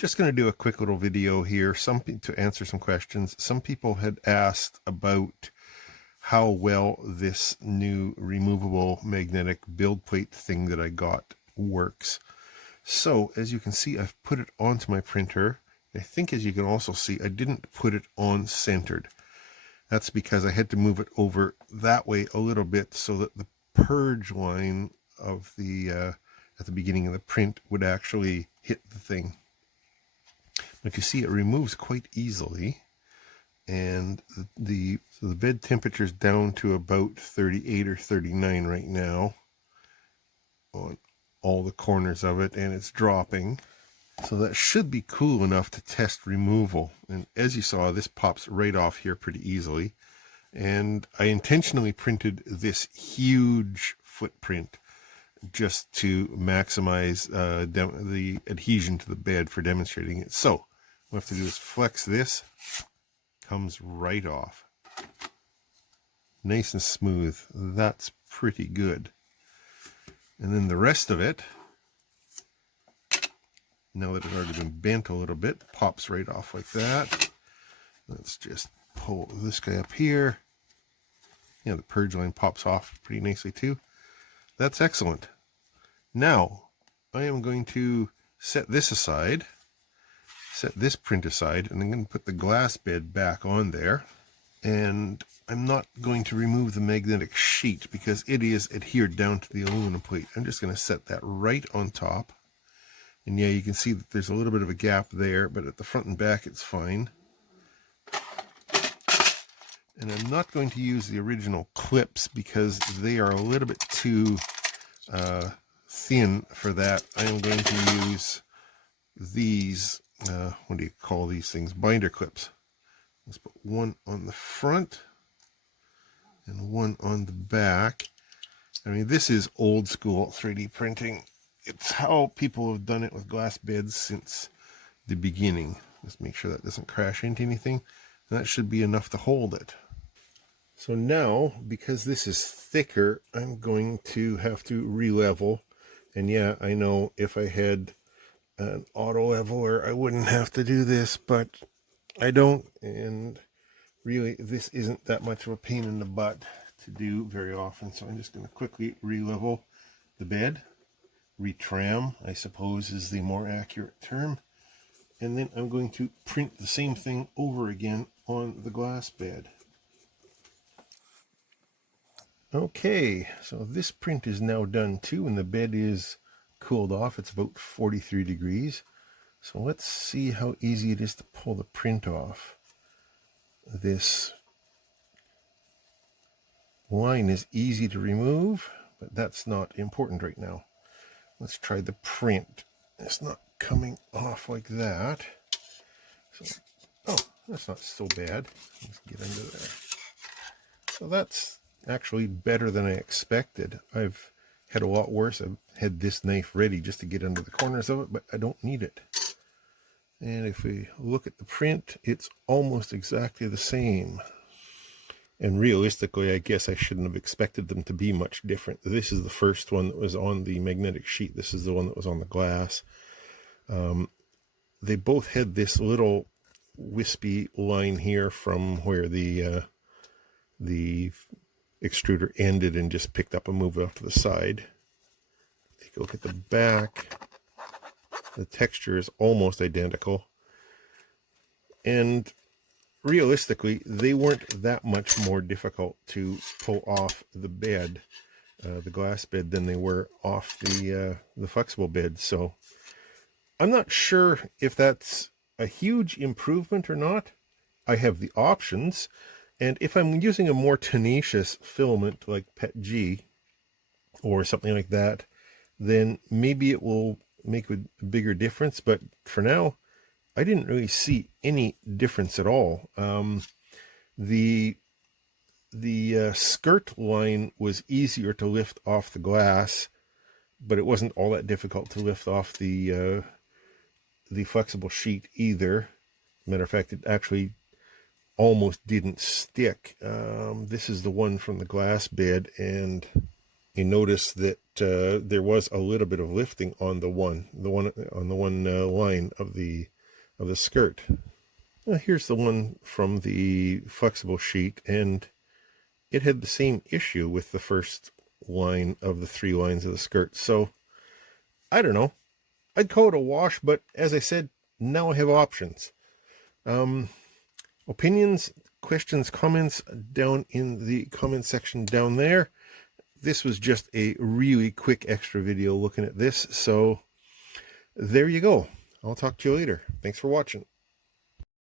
Just going to do a quick little video here to answer some questions. Some people had asked about how well this new removable magnetic build plate thing that I got works. So as you can see, I've put it onto my printer. I think as you can also see, I didn't put it on centered. That's because I had to move it over that way a little bit so that the purge line of the at the beginning of the print would actually hit the thing. But you see it removes quite easily, and the bed temperature is down to about 38 or 39 right now on all the corners of it, and it's dropping. So that should be cool enough to test removal. And as you saw, this pops right off here pretty easily. And I intentionally printed this huge footprint just to maximize the adhesion to the bed for demonstrating it. So what we have to do is flex this, comes right off. Nice and smooth. That's pretty good. And then the rest of it, now that it's already been bent a little bit, pops right off like that. Let's just pull this guy up here. Yeah, the purge line pops off pretty nicely too. That's excellent. Now, I am going to set this aside, set this print aside, and I'm going to put the glass bed back on there. And I'm not going to remove the magnetic sheet because it is adhered down to the aluminum plate. I'm just going to set that right on top. And yeah, you can see that there's a little bit of a gap there, but at the front and back it's fine. And I'm not going to use the original clips because they are a little bit too thin for that. I am going to use these, what do you call these things? Binder clips. Let's put one on the front and one on the back. I mean, this is old school 3D printing. It's how people have done it with glass beds since the beginning. Just make sure that doesn't crash into anything. And that should be enough to hold it. So now, because this is thicker, I'm going to have to re-level. And yeah, I know if I had an auto leveler, I wouldn't have to do this, but I don't. And really, this isn't that much of a pain in the butt to do very often. So I'm just going to quickly re-level the bed. Retram, I suppose, is the more accurate term. And then I'm going to print the same thing over again on the glass bed. Okay, so this print is now done too, and the bed is cooled off. It's about 43 degrees. So let's see how easy it is to pull the print off. This line is easy to remove, but that's not important right now. Let's try the print. It's not coming off like that. So, oh, that's not so bad. Let's get under there. So that's actually better than I expected. I've had a lot worse. I've had this knife ready just to get under the corners of it, but I don't need it. And if we look at the print, it's almost exactly the same. And realistically, I guess I shouldn't have expected them to be much different. This is the first one that was on the magnetic sheet. This is the one that was on the glass. They both had this little wispy line here from where the extruder ended and just picked up and moved off to the side. Take a look at the back. The texture is almost identical. And realistically, they weren't that much more difficult to pull off the bed, the glass bed, than they were off the flexible bed. So I'm not sure if that's a huge improvement or not. I have the options. And if I'm using a more tenacious filament like PETG or something like that, then maybe it will make a bigger difference. But for now, I didn't really see any difference at all. The skirt line was easier to lift off the glass, but it wasn't all that difficult to lift off the flexible sheet either. Matter of fact, it actually almost didn't stick. This is the one from the glass bed, and you notice that there was a little bit of lifting on the one line of the skirt. Here's the one from the flexible sheet, and it had the same issue with the first line of the 3 lines of the skirt. So I don't know. I'd call it a wash, but as I said, now I have options. Opinions, questions, comments down in the comment section down there. This was just a really quick extra video looking at this, so there you go. I'll talk to you later. Thanks for watching.